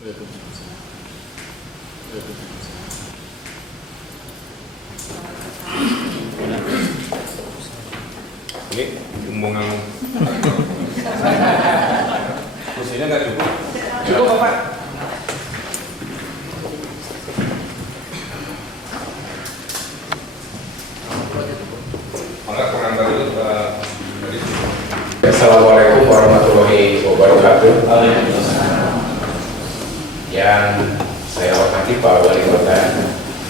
Ini omongan kursinya nggak cukup. Cukup Bapak. Assalamualaikum warahmatullahi wabarakatuh. Yang saya hormati Pak Wali Kota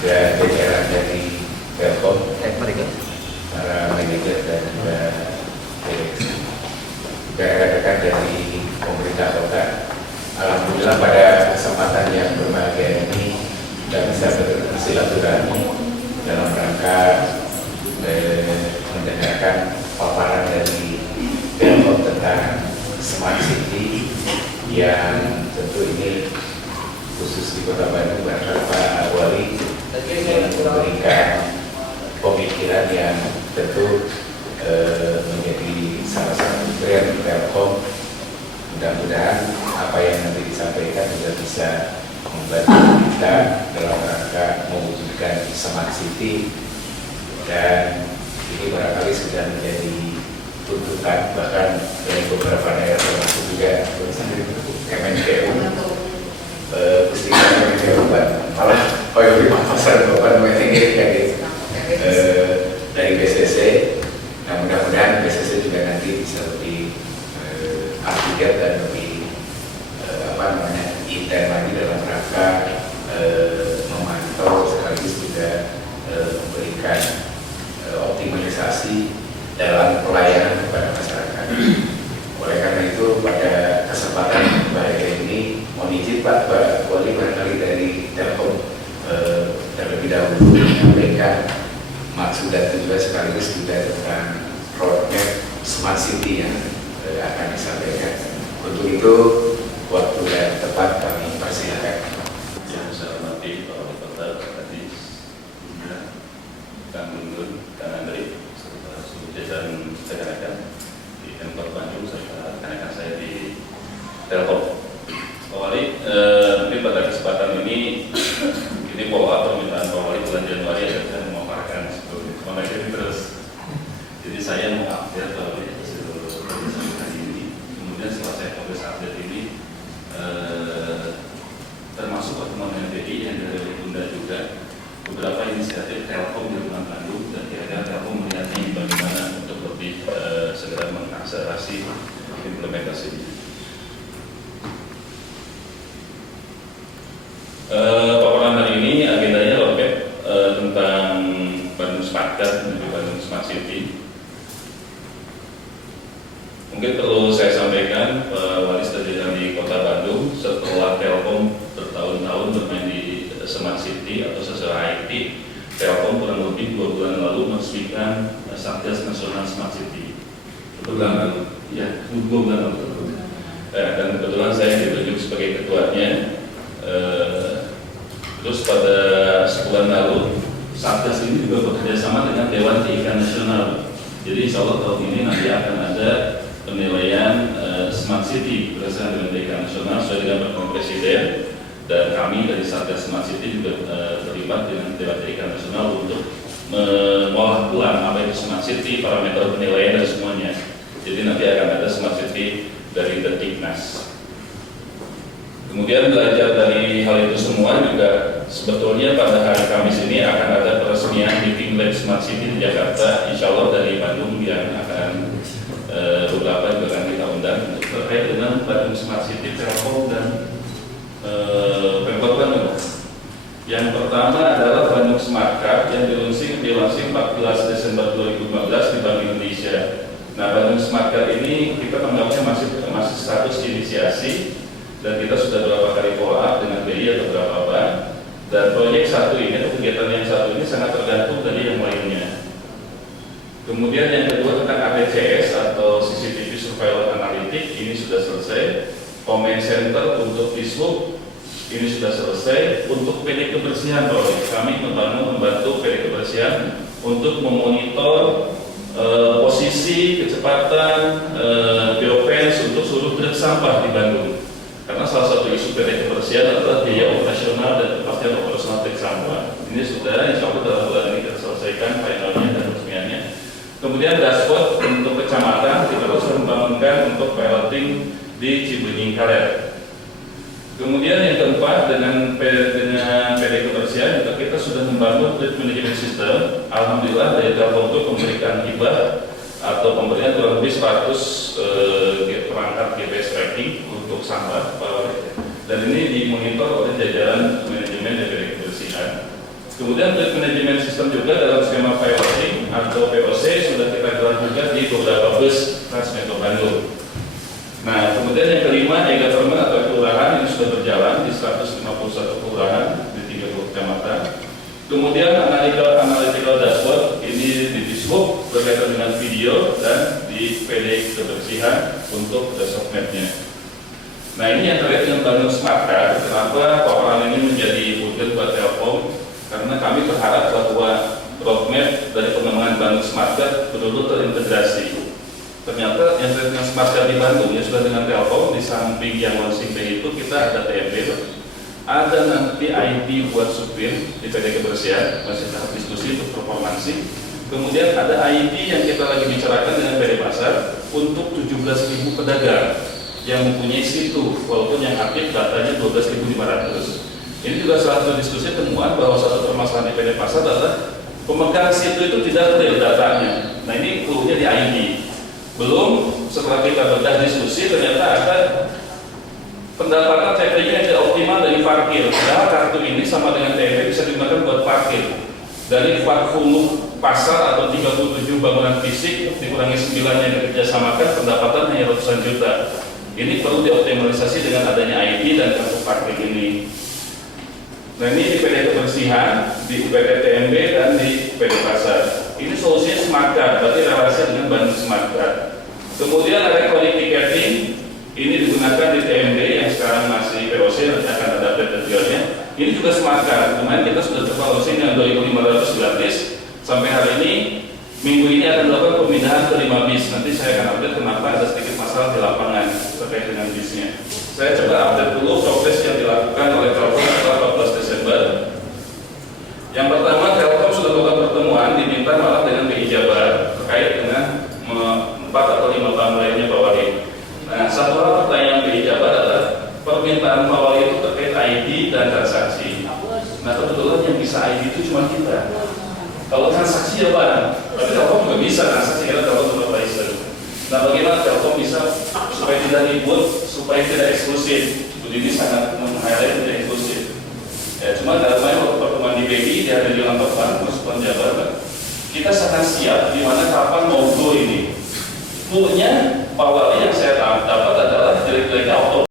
dan jajaran dari Telkom, para manajer dan juga rekan-rekan dari pemerintah kota. Alhamdulillah pada kesempatan yang berbahagia ini kita bisa bersilaturahmi dalam rangka mendengarkan paparan dari Telkom tentang Smart City yang tentu ini khusus di Kota Bandung. Barangkali Pak Wali memberikan pemikiran yang tentu menjadi salah satu brand Telkom. Mudah-mudahan apa yang nanti disampaikan juga bisa membantu kita dalam rangka mewujudkan Smart City, dan ini barangkali sudah menjadi tuntutan bahkan dari beberapa daerah termasuk juga Kemenkeu, Kemenkeu malah pasar Bapak dari BCC. Nah, mudah-mudahan BCC juga nanti bisa lebih update dan lebih intens lagi dalam rangka memantau sekaligus juga memberikan optimalisasi dalam pelayanan kepada masyarakat. Oleh karena itu pada kesempatan bahagia ini mohon izin Pak Wali barangkali dari Telkom terlebih dahulu menyampaikan maksud dan tujuan sekaligus juga tentang roadmap Smart City yang akan disampaikan. Untuk itu waktu yang tepat kami persilakan. Yang saya hormati Pak Wali Kota, Pak Kadis, Kang Gungun, Kang Andri, serta seluruh jajaran rekan-rekan di Pemkot Bandung serta rekan-rekan saya di Telkom. Pak Wali, mungkin pada kesempatan ini follow up permintaan Pak Wali bulan Januari akan saya memaparkan sebagai ini terus. Jadi saya mau update Pak Wali seluruh sampai ini. Kemudian setelah saya progres update ini, termasuk pertemuan MDI yang dari Bunda juga, beberapa inisiatif Telkom di Rumah Bandung, dan kira-kira Telkom melihatnya bagaimana untuk lebih segera mengakselerasi implementasi ini. Paparan hari ini agendanya roadmap tentang Bandung Smart Card menuju Bandung Smart City. Mungkin perlu saya sampaikan, Pak Wali Stajiran di Kota Bandung, setelah Telkom bertahun-tahun bermain di Smart City atau sesuai IT, Telkom kurang lebih 2 bulan lalu meresmikan Satgas Nasional Smart City. Kebetulan, ya, 2 bulan lalu. Dan kebetulan saya ditunjuk sebagai ketuanya. Terus pada sebulan lalu, Satgas ini juga bekerja sama dengan Dewan TIK Nasional. Jadi insya Allah tahun ini nanti akan ada penilaian Smart City berdasarkan dengan TIK Nasional sesuai dengan pertemuan Presiden, dan kami dari Satgas Smart City juga terlibat dengan Dewan TIK Nasional untuk mengolah ulang apa itu Smart City, parameter penilaian dan semuanya. Jadi nanti akan ada Smart City dari Detiknas. Kemudian belajar dari hal itu semua juga sebetulnya pada hari Kamis ini akan ada peresmian meeting lab Smart City di Jakarta, insya Allah dari Bandung, yang akan beberapa juga akan kita undang untuk terkait dengan Bandung Smart City, Telkom dan Pemkot Bandung. Yang pertama adalah Bandung Smart Card yang dilansing 14 Desember 2015 di Bank Indonesia. Nah, Bandung Smart Card ini kita tanggapnya masih status inisiasi, dan kita sudah beberapa kali follow up dengan BI atau beberapa bank, dan proyek satu ini atau kegiatan yang satu ini sangat tergantung dari yang lainnya. Kemudian yang kedua tentang APCS atau CCTV Surveillance Analytics ini sudah selesai. Command Center untuk Dishub ini sudah selesai. Untuk PD kebersihan, kami membantu PD kebersihan untuk memonitor posisi, kecepatan, geofence untuk seluruh truk sampah di Bandung. Karena salah satu isu PT Kebersihan adalah biaya operasional dan kepastian operasional trek sampah. Ini sudah insya Allah dalam bulan ini kita selesaikan finalnya dan resmiannya. Kemudian dashboard untuk kecamatan kita terus membangunkan untuk piloting di Cibenying Karet. Kemudian yang keempat dengan PD Kebersihan juga kita sudah membangun fleet management system. Alhamdulillah dari Telkom untuk memberikan hibah atau pemberian kurang lebih 100 perangkat GPS tracking untuk sampah, dan ini dimonitor oleh jajaran manajemen dari kebersihan. Kemudian fleet management system juga dalam skema piloting atau POC sudah kita gelar juga di beberapa bus Transmetro Bandung. Nah, kemudian yang kelima, e-government atau kelurahan ini sudah berjalan di 151 kelurahan di 30 kecamatan. Kemudian analytical dashboard ini di Dishub berkaitan dengan video dan di PD Kebersihan untuk desktop map-nya. Nah, ini yang terkait dengan Bandung Smart Card. Kenapa paparan ini menjadi urgent buat Telkom? Karena kami berharap bahwa roadmap dari pengembangan Bandung Smart Card betul-betul terintegrasi. Ternyata yang terkait dengan Smart Card di Bandung ya sudah dengan Telkom, di samping yang launching day itu kita ada TMB, ada nanti ID buat supir di PD Kebersihan, masih tahap diskusi untuk performansi. Kemudian ada ID yang kita lagi bicarakan dengan PD Pasar untuk 17.000 pedagang yang mempunyai situ, walaupun yang aktif datanya 12.500. Ini juga salah satu diskusi temuan bahwa satu permasalahan di PD Pasar adalah pemegang situ itu tidak real datanya. Nah, ini perlunya di ID. Belum setelah kita bedah diskusi ternyata ada pendapatan TP-nya yang tidak optimal dari parkir. Padahal kartu ini sama dengan TP bisa digunakan buat parkir. Dari 40 pasar atau 37 bangunan fisik dikurangi 9 yang dikerjasamakan, pendapatan hanya ratusan juta. Ini perlu dioptimalisasi dengan adanya ID dan kartu parkir ini. Nah, ini di PD Kebersihan, di UPT TMB dan di PD Pasar. Ini solusinya Smart Card, berarti relasi dengan Bandung Smart Card. Kemudian electronic ticketing ini digunakan di TMB yang sekarang masih POC, nanti akan ada update detailnya. Ini juga Smart Card. Kemarin kita sudah coba launching dengan 2.500 gratis. Sampai hari ini, minggu ini akan dilakukan pemindahan ke 5 bis. Nanti saya akan update kenapa ada sedikit masalah di lapangan terkait dengan bisnya. Saya coba update dulu progres yang dilakukan oleh Telkom setelah 14 Desember. Yang pertama, Telkom sudah melakukan pertemuan diminta malah dengan BI Jabar terkait dengan 4 atau 5 bank lainnya Pak Wali. Nah, satu hal pertanyaan BI Jabar adalah permintaan Pak Wali itu terkait ID dan transaksi. Nah, kebetulan yang bisa ID itu cuma kita. Kalau transaksi ya Pak, tapi Telkom juga bisa transaksi karena Telkom sudah license. Nah, bagaimana Telkom bisa supaya tidak ribut, supaya tidak eksklusif? Ini sangat meng-highlight tidak eksklusif. Ya, cuma dalam waktu pertemuan di BI, di hari Jalan Perpan, Masukan Jabar, kita sangat siap di mana kapan mau go ini. Clue-nya Pak Wali yang saya dapat adalah jelek-jeleknya auto.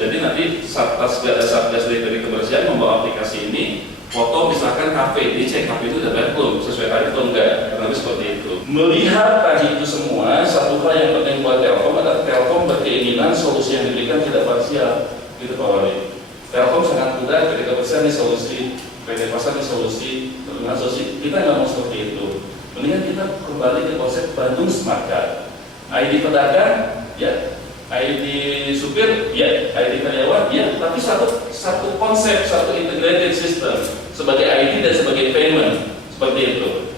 Jadi nanti Satgas dari Kebersihan membawa aplikasi ini, foto misalkan kafe, dicek kafe itu udah bayar belum, sesuai tadi atau enggak, karena seperti itu. Melihat tadi itu semua, satu hal yang penting buat Telkom adalah Telkom berkeinginan solusi yang diberikan tidak parsial, gitu Pak Wali. Telkom sangat mudah, PD Kebersihan ini solusi, PD Pasar ini solusi, terminal solusi, kita nggak mau seperti itu. Mendingan kita kembali ke konsep Bandung Smart Card. ID pedagang, ya, ID supir, ya, ID karyawan, ya, tapi satu konsep, satu integrated system sebagai ID dan sebagai payment, seperti itu.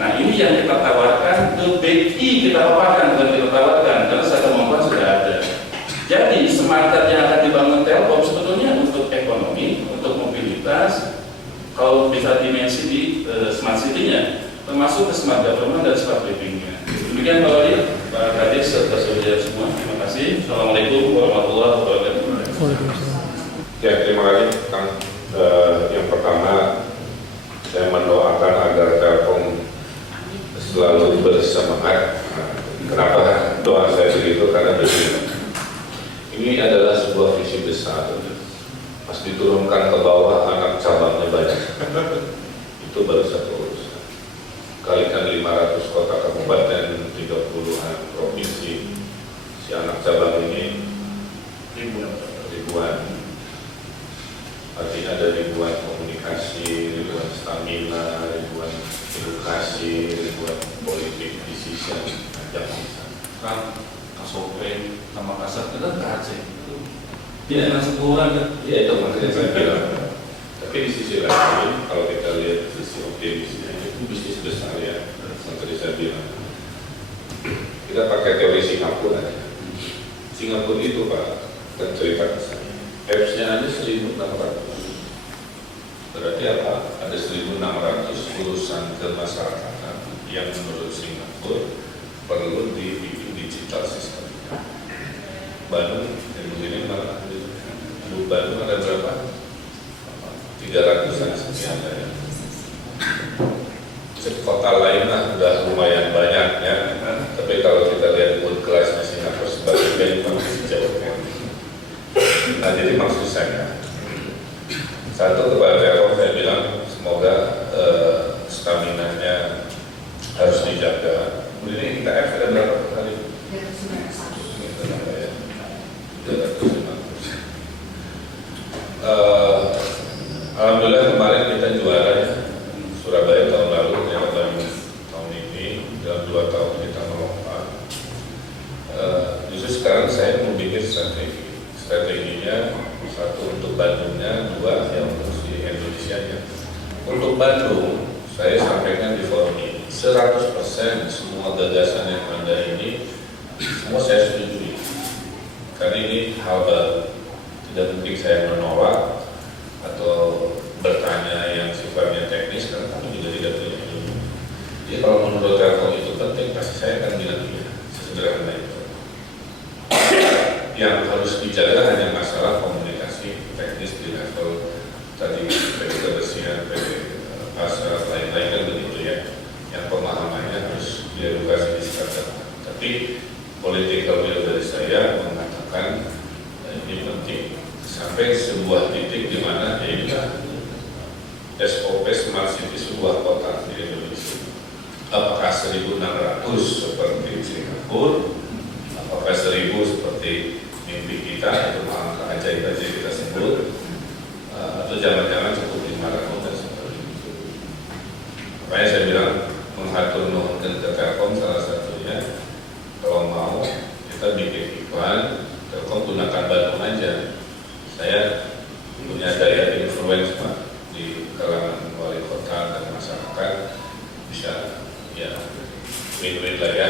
Nah, ini yang kita tawarkan, ke BI kita paparkan, bukan kita tawarkan, karena saya kemampuan sudah ada. Jadi, smart card yang akan dibangun Telkom sebetulnya untuk ekonomi, untuk mobilitas, kalau bisa dimensi di smart city-nya, termasuk ke smart government dan smart living-nya. Demikian Pak Wali, Pak Kadis, serta saudara semua. Terima kasih. Assalamualaikum warahmatullahi wabarakatuh. Ya, terima kasih Kang. Yang pertama, saya mendoakan agar Telkom selalu bersemangat. Kenapa doa saya begitu? Karena begini, ini adalah sebuah visi besar. Pas diturunkan ke bawah, anak cabangnya banyak. Itu baru satu urusan. Kalikan 500 kota kabupaten, 30-an provinsi, si anak cabang ini ribuan. Artinya ada ribuan komunikasi, ribuan stamina, ribuan edukasi, ribuan politik decision, macam kan Kasopen, sama kasar kita nggak Aceh. Tidak langsung kurang kan? Ya itu makanya saya bilang. Tapi di sisi lain, kalau kita lihat sisi optimisnya, itu bisnis besar ya. Seperti saya bilang, kita pakai teori Singapura aja. Singapura itu Pak, kan cerita ke saya. Apps-nya ada 1.600. Berarti apa? Ada 1.600 urusan kemasyarakatan yang menurut Singapura perlu dibikin digital system. Bandung yang begini malah Bandung ada berapa? 300-an sekian ya. Kota lain lah udah lumayan banyak ya. Tapi kalau kita lihat world class-nya Singapura sebagai benchmark masih jauh. Nah jadi maksud saya, satu kepada Telkom saya bilang semoga stamina-nya harus dijaga. Ini kita ada berapa kali? 350. Alhamdulillah kemarin kita juara ya. Surabaya tahun lalu, tahun ini dalam 2 tahun kita melompat. Justru sekarang saya mau bikin strateginya, satu untuk Bandungnya, 2 yang untuk di Indonesia-nya. Untuk Bandung, saya sampaikan di forum ini, 100% semua gagasan yang ada ini, semua saya setujui. Karena ini hal baru, tidak mungkin saya menolak atau bertanya yang sifatnya teknis, karena kami juga tidak punya ilmu. Jadi kalau menurut Telkom itu penting, pasti saya akan bilang iya, sesederhana itu. Yang harus dijaga hanya masalah komunikasi teknis di level tadi kebersihan, pasar, lain-lain kan begitu ya. Yang pemahamannya harus diedukasi di sekitar. Tapi political will dari saya mengatakan ini penting sampai sebuah titik di mana SOP Smart City sebuah kota di Indonesia. Apakah 1.600 seperti Singapura, apakah 1.000 seperti mimpi kita, itu angka ajaib aja kita sebut, atau jangan-jangan cukup 500 dan seperti itu. Makanya saya bilang mengatur nuhun ke Telkom salah satunya, kalau mau kita bikin iklan, Telkom gunakan Bandung aja. Saya punya daya influence Pak di kalangan wali kota dan masyarakat, bisa ya win-win lah ya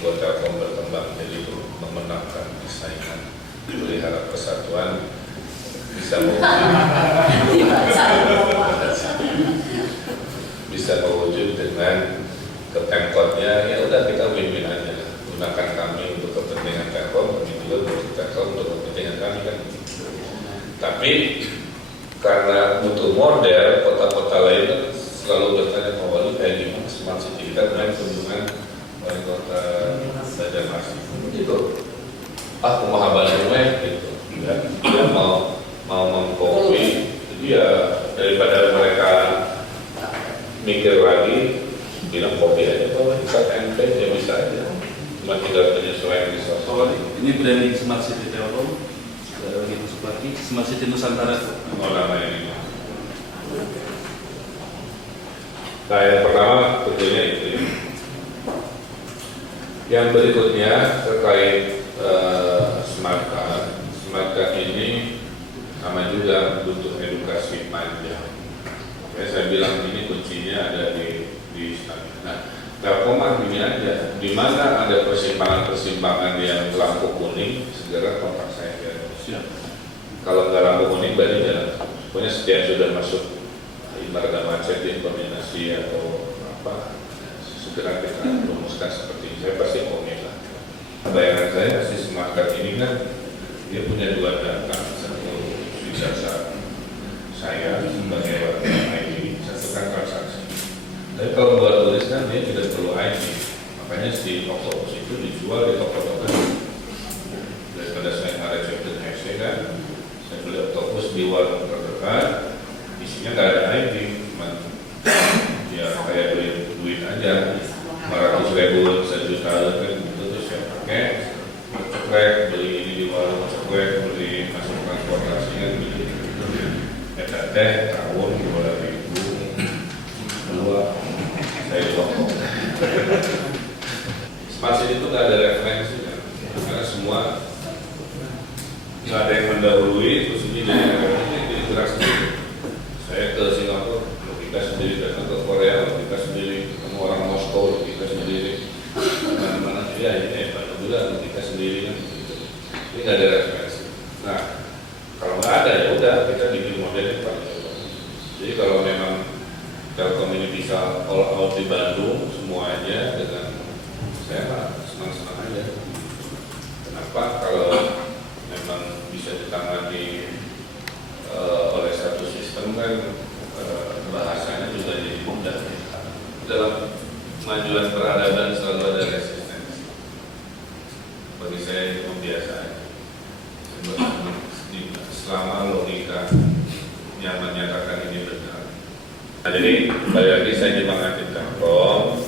buat Telkom berkembang. Jadi itu memenangkan persaingan, pelihara persatuan, bisa mewujud dengan kepemkotnya. Ya udah kita win-win aja, gunakan kami untuk kepentingan Telkom, kami juga untuk Telkom untuk kepentingan kami kan. Tapi karena butuh model, kota-kota lain selalu bertanya Pak Wali kayak gimana smart city. Kita kemarin kunjungan wali kota Banjarmasin begitu. Kumaha Bandung gitu. Dia mau mengkopi, jadi ya daripada mereka mikir lagi, bilang kopi aja Pak Wali, kita template ya bisa aja. Cuma tinggal penyesuaian di sosial. Ini branding Smart City Telkom. Lagi masuk lagi Smart City Nusantara. Oh, nama ini. Nah, yang pertama tentunya itu ya. Yang berikutnya terkait smart card. Smart card ini sama juga butuh edukasi panjang. Ya, saya bilang ini kuncinya ada di sana. Nah, Telkom ini aja, di mana ada persimpangan-persimpangan yang lampu kuning, segera kontak saya ya. Kalau nggak lampu kuning berarti jalan. Pokoknya setiap sudah masuk ibarat macet di koordinasi atau apa, segera kita rumuskan seperti ini. Saya pasti komit lah. Bayangan saya si smart card ini kan dia punya dua data, satu bisa saya sebagai warga ID, satu kan transaksi. Tapi kalau buat tulis kan dia tidak perlu ID, makanya si Octopus itu dijual di toko-toko. Daripada saya nge-rejected HC kan, saya beli Octopus di warung terdekat, isinya nggak ada ID, cuma ya kayak duit aja, 500.000, 1 juta kan gitu, terus saya pakai cekrek, beli ini di warung cekrek, beli masuk transportasi kan gitu. Teh tahun 2002 saya jongkok. Smart City itu nggak ada referensi kan, karena semua nggak ada yang mendahului, terus ini jadi gerak sendiri. Saya ke Singapura, logika sendiri, datang ke Korea, logika sendiri, ketemu orang Moskow, logika sendiri, mana-mana ya ini Bandung juga logika sendiri kan. Ini nggak ada referensi. Nah, kalau nggak ada ya udah kita bikin modelnya paling bagus. Jadi kalau memang Telkom ini bisa all out di Bandung semuanya dengan saya mah senang-senang aja. Kenapa? Kalau memang bisa ditangani oleh satu sistem kan bahasanya juga jadi mudah. Dalam kemajuan peradaban selalu ada resistensi. Bagi saya itu biasa aja. Selama logika yang menyatakan ini benar. Nah, jadi kembali lagi saya nyemangatin Telkom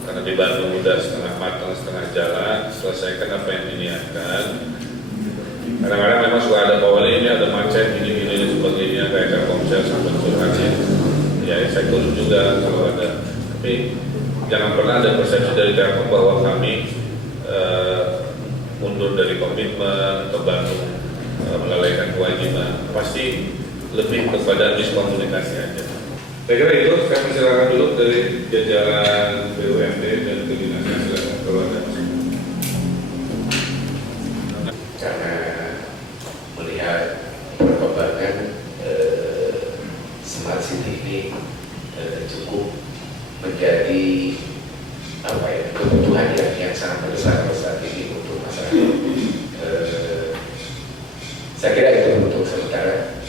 karena di Bandung udah setengah matang, setengah jalan, selesaikan apa yang diniatkan. Kadang-kadang memang suka ada bahwa ini ada macet, gini dan sebagainya, kayak Telkomsel sampai curhatnya. Ya saya turun juga kalau ada. Tapi jangan pernah ada persepsi dari Telkom bahwa kami mundur dari komitmen ke Bandung, melalaikan kewajiban. Pasti lebih kepada miskomunikasi aja. Saya kira itu, saya persilakan dulu dari jajaran BUMD dan kedinasan, silakan kalau ada. Karena melihat perkembangan Smart City ini cukup menjadi apa ya, kebutuhan yang sangat besar saat ini untuk masyarakat. Saya kira itu untuk sementara.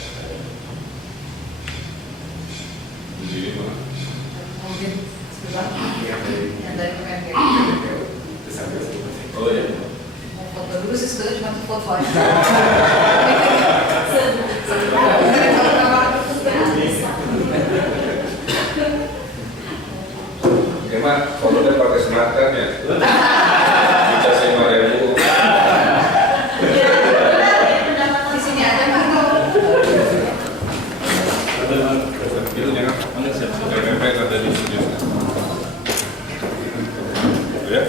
Mungkin sebentar yang dari PMG. Oh ya. Mau foto dulu sih sebetulnya cuma foto aja. Emang fotonya pakai smart card ya? Bisa 5.000. Di sini ada Pak. Itu jangan PPP ada di sini. Ya?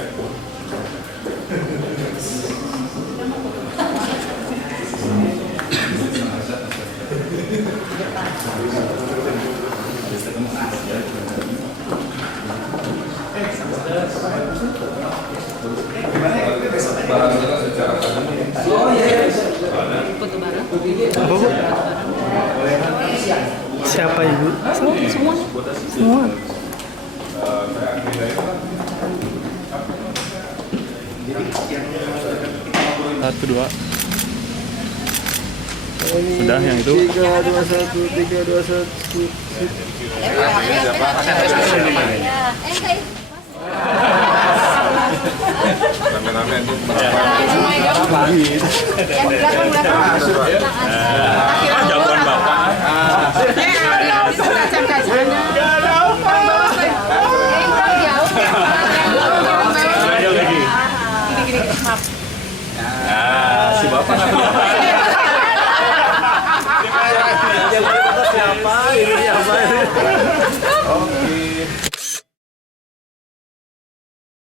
Bahasanya secara akademik. Oh iya. Foto bareng. Siapa ibu? Semua. Semua. Satu dua. Sudah yang itu. 3, 2, 1. Rame-rame itu Jagoan Bapak. Si Bapak Siapa? Ini siapa? Oke.